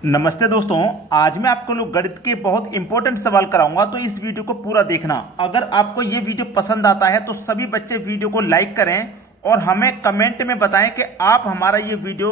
नमस्ते दोस्तों। आज मैं आपको लोग गणित के बहुत इंपॉर्टेंट सवाल कराऊंगा, तो इस वीडियो को पूरा देखना। अगर आपको ये वीडियो पसंद आता है तो सभी बच्चे वीडियो को लाइक करें और हमें कमेंट में बताएं कि आप हमारा ये वीडियो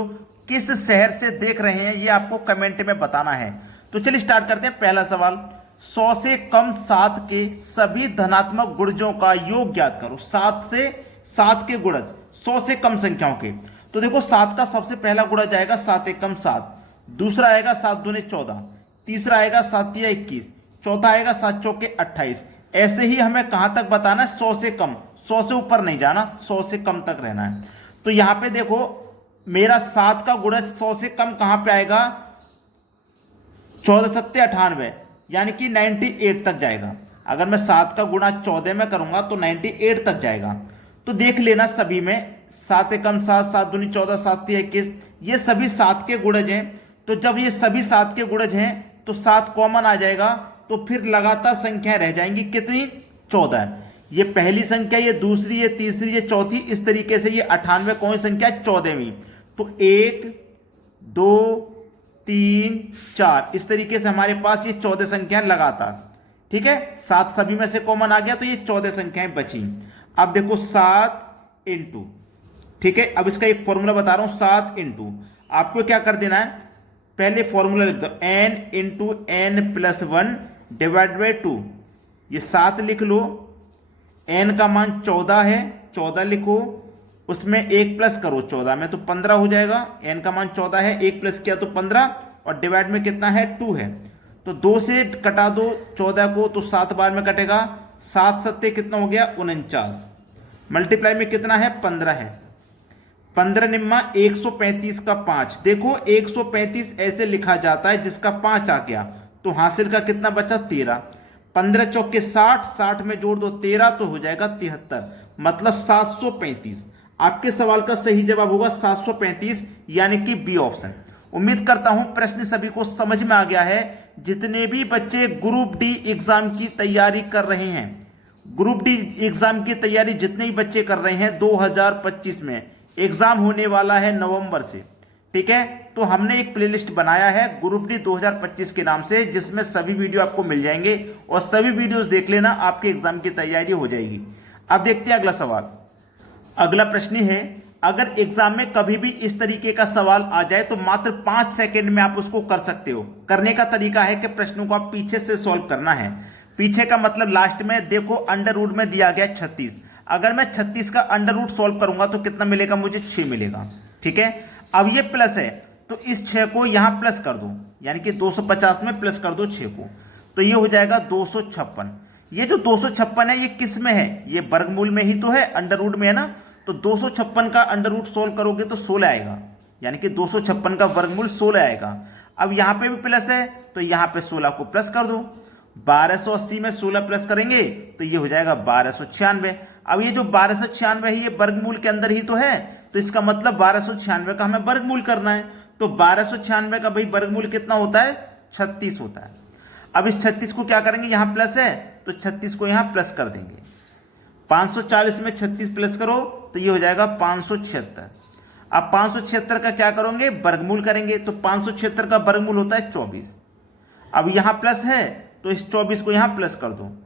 किस शहर से देख रहे हैं, ये आपको कमेंट में बताना है। तो चलिए स्टार्ट करते हैं। पहला सवाल, 100 से कम 7 के सभी धनात्मक गुणजों का योग ज्ञात करो। 7 से 7 के गुणज 100 से कम संख्याओं के। तो देखो 7 का सबसे पहला गुणज आएगा 7 एकम 7, दूसरा आएगा 7 दूने 14, तीसरा आएगा 7 तिया 21, चौथा आएगा 7 चौके 28। ऐसे ही हमें कहां तक बताना है? 100 से कम, 100 से ऊपर नहीं जाना, 100 से कम तक रहना है। तो यहां पे देखो मेरा 7 का गुणज 100 से कम कहां पे आएगा? 14 सत्ते 98, यानी कि 98 तक जाएगा। अगर मैं 7 का गुणा 14 में करूंगा तो 98 तक जाएगा। तो देख लेना सभी में 7 एकम 7, 7 दूनी 14, 7 तिया 21, ये सभी 7 के गुणज हैं। तो जब ये सभी 7 के गुणज हैं तो 7 कॉमन आ जाएगा, तो फिर लगातार संख्याएं रह जाएंगी। कितनी? 14। ये पहली संख्या, ये दूसरी, ये तीसरी, ये चौथी, इस तरीके से ये 98 कौन संख्या? 14वीं। तो 1 2 3 4 इस तरीके से हमारे पास ये 14 संख्याएं लगातार। ठीक है, 7 सभी में से कॉमन आ गया तो ये 14 संख्याएं बची। अब देखो 7 इंटू, ठीक है, अब इसका एक फॉर्मूला बता रहा हूं। 7 इंटू, आपको क्या कर देना है? पहले फॉर्मूला लिख दो, n into N plus 1 divide by 2। ये 7 लिख लो, n का मान 14 है, 14 लिखो, उसमें 1 प्लस करो 14 में तो 15 हो जाएगा। n का मान 14 है, 1 प्लस किया तो 15, और डिवाइड में कितना है? 2 है। तो 2 से कटा दो 14 को, तो 7 बार में कटेगा। 7 सत्ते कितना हो गया? 49। मल्टीप्लाई में कितना है? 15 है। 15 निम्मा 135 का 5। देखो 135 ऐसे लिखा जाता है जिसका 5 आ गया, तो हासिल का कितना बचा? 13। 15 चौके 60, 60 में जोड़ दो 13 तो हो जाएगा 73, मतलब 735। आपके सवाल का सही जवाब होगा 735, यानी कि बी ऑप्शन। उम्मीद करता हूं प्रश्न सभी को समझ में आ गया है। जितने भी बच्चे ग्रुप डी एग्जाम की तैयारी कर रहे हैं, ग्रुप डी एग्जाम की तैयारी जितने भी बच्चे कर रहे हैं, 2025 में एग्जाम होने वाला है नवंबर से। ठीक है, तो हमने एक प्लेलिस्ट बनाया है ग्रुप डी 2025 के नाम से, जिसमें सभी वीडियो आपको मिल जाएंगे और सभी वीडियोस देख लेना, आपके एग्जाम की तैयारी हो जाएगी। अब देखते हैं अगला सवाल। अगला प्रश्न है, अगर एग्जाम में कभी भी इस तरीके का सवाल आ जाए तो मात्र 5 सेकंड में आप उसको कर सकते हो। करने का तरीका है कि प्रश्नों को आप पीछे से सॉल्व करना है। पीछे का मतलब लास्ट में देखो अंडर रूट में दिया गया 36। अगर मैं 36 का अंडर रूट सॉल्व करूंगा तो कितना मिलेगा? मुझे 6 मिलेगा। ठीक है, अब ये प्लस है तो इस 6 को यहां प्लस कर दो, यानी कि 250 में प्लस कर दो 6 को, तो ये हो जाएगा 256। ये जो 256 है ये किस में है? ये वर्गमूल में ही तो है, अंडर रूट में है ना। तो 256 का अंडर रूट सोल्व करोगे तो 16 आएगा, यानी कि 256 का वर्गमूल 16 आएगा। अब यहां पे भी प्लस है तो यहां पे 16 को प्लस कर दो। 1280 में 16 प्लस करेंगे तो ये हो जाएगा 1296। अब ये जो 1296 है ये वर्गमूल के अंदर ही तो है, तो इसका मतलब 1296 का हमें वर्गमूल करना है। तो 1296 का भाई वर्गमूल कितना होता है? 36 होता है। अब इस 36 को क्या करेंगे? यहां प्लस है तो 36 को यहां प्लस कर देंगे। 540 में 36 प्लस करो तो ये हो जाएगा 576। अब 576 का क्या करोगे? वर्गमूल करेंगे, तो 576 का वर्गमूल होता है 24। अब यहां प्लस है तो इस 24 को यहां प्लस कर दो।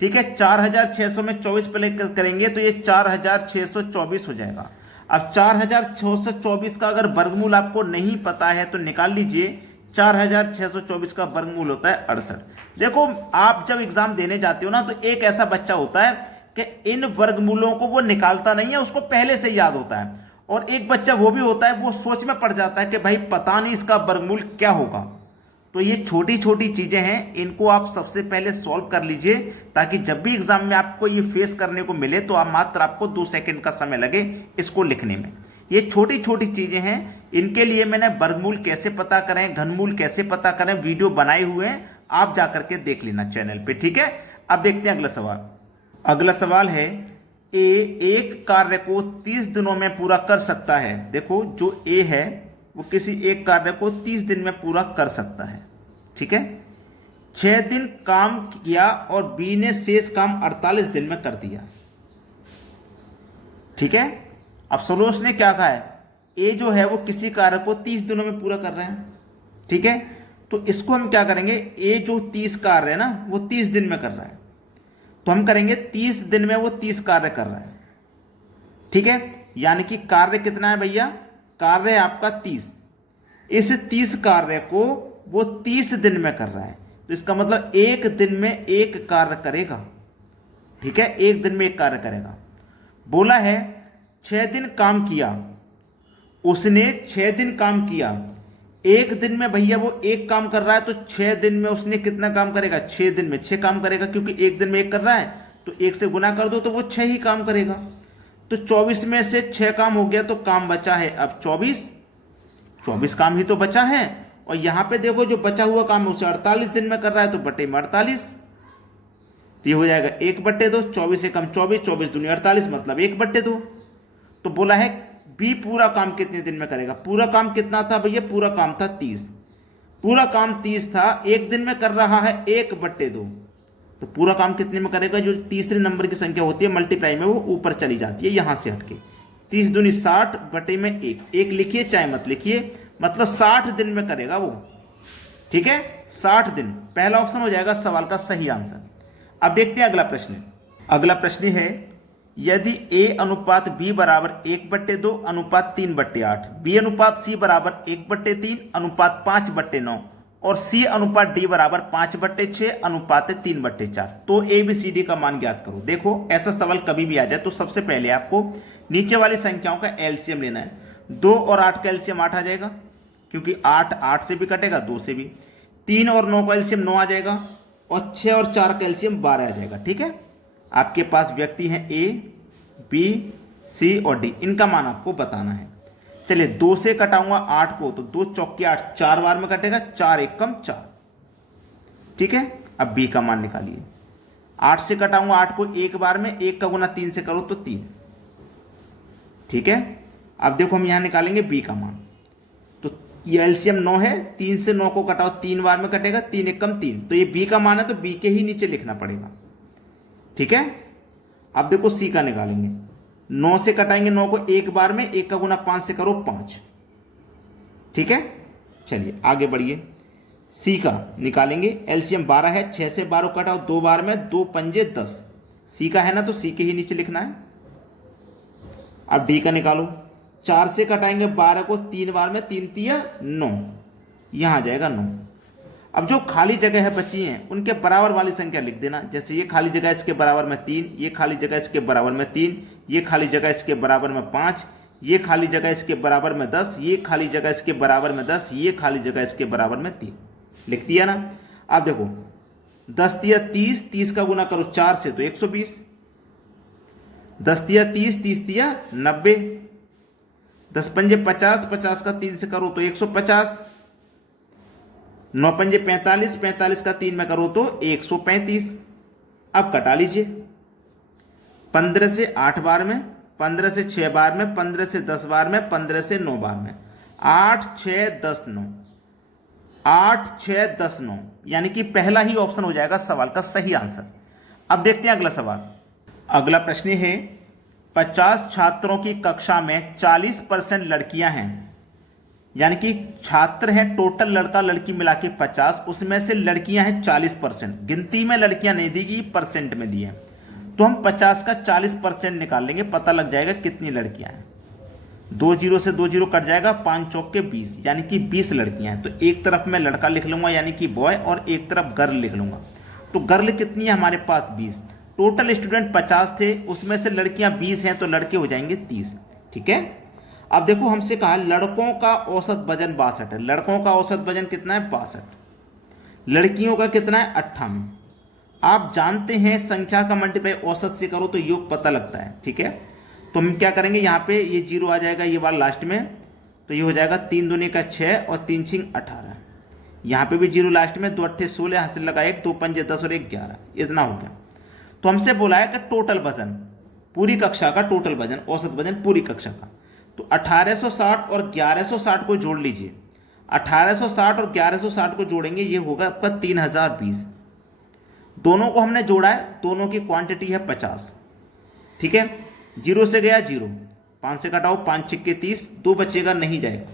ठीक है, 4600 में 24 प्लस करेंगे तो ये 4624 हो जाएगा। अब 4624 का अगर वर्गमूल आपको नहीं पता है तो निकाल लीजिए। 4624 का वर्गमूल होता है 68। देखो आप जब एग्जाम देने जाते हो ना तो एक ऐसा बच्चा होता है कि इन वर्गमूलों को वो निकालता नहीं है, उसको पहले से याद होता है। और एक बच्चा वो भी होता है वो सोच में पड़ जाता है कि भाई पता नहीं इसका वर्गमूल क्या होगा। तो ये छोटी छोटी चीजें हैं, इनको आप सबसे पहले सॉल्व कर लीजिए, ताकि जब भी एग्जाम में आपको ये फेस करने को मिले तो आप मात्र आपको 2 सेकंड का समय लगे इसको लिखने में। ये छोटी छोटी चीजें हैं, इनके लिए मैंने वर्गमूल कैसे पता करें, घनमूल कैसे पता करें, वीडियो बनाए हुए हैं, आप जाकर के देख लेना चैनल पे। ठीक है, अब देखते हैं अगला सवाल। अगला सवाल है, ए एक कार्य को 30 दिनों में पूरा कर सकता है। देखो जो ए है वो किसी एक कार्य को 30 दिन में पूरा कर सकता है। ठीक है, 6 दिन काम किया और बी ने शेष काम 48 दिन में कर दिया। ठीक है, अब सलोच ने क्या कहा है? ए जो है वो किसी कार्य को 30 दिनों में पूरा कर रहे हैं। ठीक है, तो इसको हम क्या करेंगे, ये जो 30 कार्य है ना वो 30 दिन में कर रहा है, तो हम करेंगे 30 दिन में वो 30 कार्य कर रहा है। ठीक है, यानी कि कार्य कितना है भैया, कार्य है आपका 30। इस 30 कार्य को वो 30 दिन में कर रहा है, तो इसका मतलब एक दिन में एक कार्य करेगा। ठीक है, एक दिन में एक कार्य करेगा। बोला है 6 दिन काम किया, उसने 6 दिन काम किया। एक दिन में भैया वो एक काम कर रहा है, तो 6 दिन में उसने कितना काम करेगा, 6 दिन में 6 काम करेगा, क्योंकि एक दिन में एक कर रहा है, तो एक से गुना कर दो तो वो 6 ही काम करेगा। तो 24 में से 6 काम हो गया, तो काम बचा है अब 24 काम ही तो बचा है। और यहां पे देखो जो बचा हुआ काम है उसे 48 दिन में कर रहा है, तो बटे में 48, तो ये हो जाएगा 1/2। 24 से कम 24, 24 दूनी 48, मतलब 1/2। तो बोला है बी पूरा काम कितने दिन में करेगा। पूरा काम कितना था भैया, पूरा काम था 30। पूरा काम 30 था, एक दिन में कर रहा है 1/2, तो पूरा काम कितने में करेगा, जो तीसरे नंबर की संख्या होती है मल्टीप्लाई में वो ऊपर चली जाती है यहां से हटके। 30 दूनी 60 बटे में 1 लिखिए चाहे मत लिखिए, मतलब 60 दिन में करेगा वो। ठीक है, 60 दिन, पहला ऑप्शन हो जाएगा सवाल का सही आंसर। अब देखते हैं अगला प्रश्न। अगला प्रश्न है, यदि a अनुपात b बराबर 1/2 अनुपात 3/8, b अनुपात c बराबर 1/3 अनुपात 5/9 और c अनुपात d बराबर 5/6 अनुपात 3/4, तो a b c d का मान ज्ञात करो। देखो ऐसा सवाल कभी भी आ जाए तो सबसे पहले आपको नीचे वाली संख्याओं का एलसीएम लेना है। 2 और 8 का एलसीएम 8 आ जाएगा, क्योंकि 8 से भी कटेगा, 2 से भी। 3 और 9 का एलसीएम 9 आ जाएगा, और 6 और 4 का एलसीएम 12 आ जाएगा। ठीक है, आपके पास व्यक्ति हैं ए, बी, सी और डी, इनका मान आपको बताना है। चलिए 2 से कटाऊंगा 8 को, तो 2 चौके 8, 4 बार में कटेगा, 4 एकम 4। ठीक है, अब बी का मान निकालिए। 8 से कटाऊंगा 8 को एक बार में, 1 का गुना 3 से करो तो 3। ठीक है, अब देखो हम यहां निकालेंगे बी का मान। तो ये एलसीएम 9 है, 3 से 9 को कटाओ, 3 बार में कटेगा, 3 एकम 3, तो ये बी का मान है, तो बी के ही नीचे लिखना पड़ेगा। ठीक है, अब देखो सी का निकालेंगे। 9 से कटाएंगे 9 को एक बार में, 1 का गुना 5 से करो 5। ठीक है, चलिए आगे बढ़िए। सी का निकालेंगे, एलसीएम 12 है, 6 से 12 कटाओ 2 बार में, 2 पंजे 10, सी का है ना, तो सी के ही नीचे लिखना है। अब डी का निकालो। 4 से कटाएंगे 12 को 3 बार में, 3 तिया 9, यहां आ जाएगा 9। अब जो खाली जगह है बची हैं उनके बराबर वाली संख्या लिख देना। जैसे ये खाली जगह इसके बराबर में 3, ये खाली जगह इसके बराबर में 3, ये खाली जगह इसके बराबर में 5, ये खाली जगह इसके बराबर में 10, ये खाली जगह इसके बराबर में 10, ये खाली जगह इसके बराबर में 3, लिख दिया ना। अब देखो 10 तिया 30, 30 का गुना करो 4 से तो 120, 10 तिया 30, 30 तिया 90, 10 पंजे 50, 50 का 3 से करो तो 150, 9 पंजे 45, 45 का 3 में करो तो 135। अब कटा लीजिए। 15 से 8 बार में, 15 से 6 बार में, 15 से 10 बार में, 15 से 9 बार में, 8 6 10 9, 8 6 10 9, यानी कि पहला ही ऑप्शन हो जाएगा सवाल का सही आंसर। अब देखते हैं अगला सवाल। अगला प्रश्न है, 50 छात्रों की कक्षा में 40% लड़कियां हैं, यानी कि छात्र हैं टोटल लड़का लड़की मिला के 50, उसमें से लड़कियां हैं 40%। गिनती में लड़कियां नहीं दी गई, परसेंट में दी है, तो हम 50 का 40% निकाल लेंगे, पता लग जाएगा कितनी लड़कियां हैं। 2 0 से 2 0 कट जाएगा, 5 चौक के 20, यानी कि 20 लड़कियां हैं। तो एक तरफ मैं लड़का लिख लूंगा यानी कि बॉय, और एक तरफ गर्ल लिख लूंगा। तो गर्ल कितनी है हमारे पास 20। टोटल स्टूडेंट 50 थे, उसमें से लड़कियां 20 हैं, तो लड़के हो जाएंगे 30। ठीक है, अब देखो हमसे कहा लड़कों का औसत वजन 62 है। लड़कों का औसत वजन कितना है 62, लड़कियों का कितना है 58। आप जानते हैं संख्या का मल्टीप्लाई औसत से करो तो योग पता लगता है। ठीक है, तो हम क्या करेंगे, यहाँ पे ये 0 आ जाएगा ये वाला लास्ट में, तो ये हो जाएगा 3 दूनी का 6 और 3 6 18। यहाँ पे भी 0 लास्ट में, 2 8 16, हासिल लगा 1, 2 पंजे 10 और 1 11, इतना हो गया। तो हमसे बोला है कि टोटल वजन, पूरी कक्षा का टोटल वजन, औसत वजन पूरी कक्षा का, तो 1860 और 1160 को जोड़ लीजिए। 1860 और 1160 को जोड़ेंगे, ये होगा आपका 3020। दोनों को हमने जोड़ा है, दोनों की क्वांटिटी है 50। ठीक है, 0 से गया 0, 5 से कटाओ, 5 6 30, 2 बचेगा नहीं जाएगा,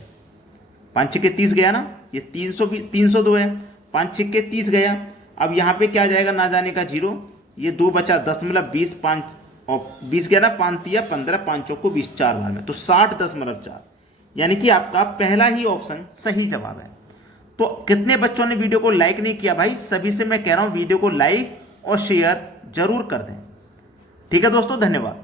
5 6 30 गया ना, ये 302 है, 5 छिक्के 30 गया। अब यहाँ पे क्या जाएगा, ना जाने का 0, ये 2 बचा 10,20, 5 और 20 गया ना, 5 तिया 15, 5 चौको 20, 4 बार में, तो 60.4, यानी कि आपका पहला ही ऑप्शन सही जवाब है। तो कितने बच्चों ने वीडियो को लाइक नहीं किया भाई, सभी से मैं कह रहा हूं वीडियो को लाइक और शेयर जरूर कर दें। ठीक है दोस्तों, धन्यवाद।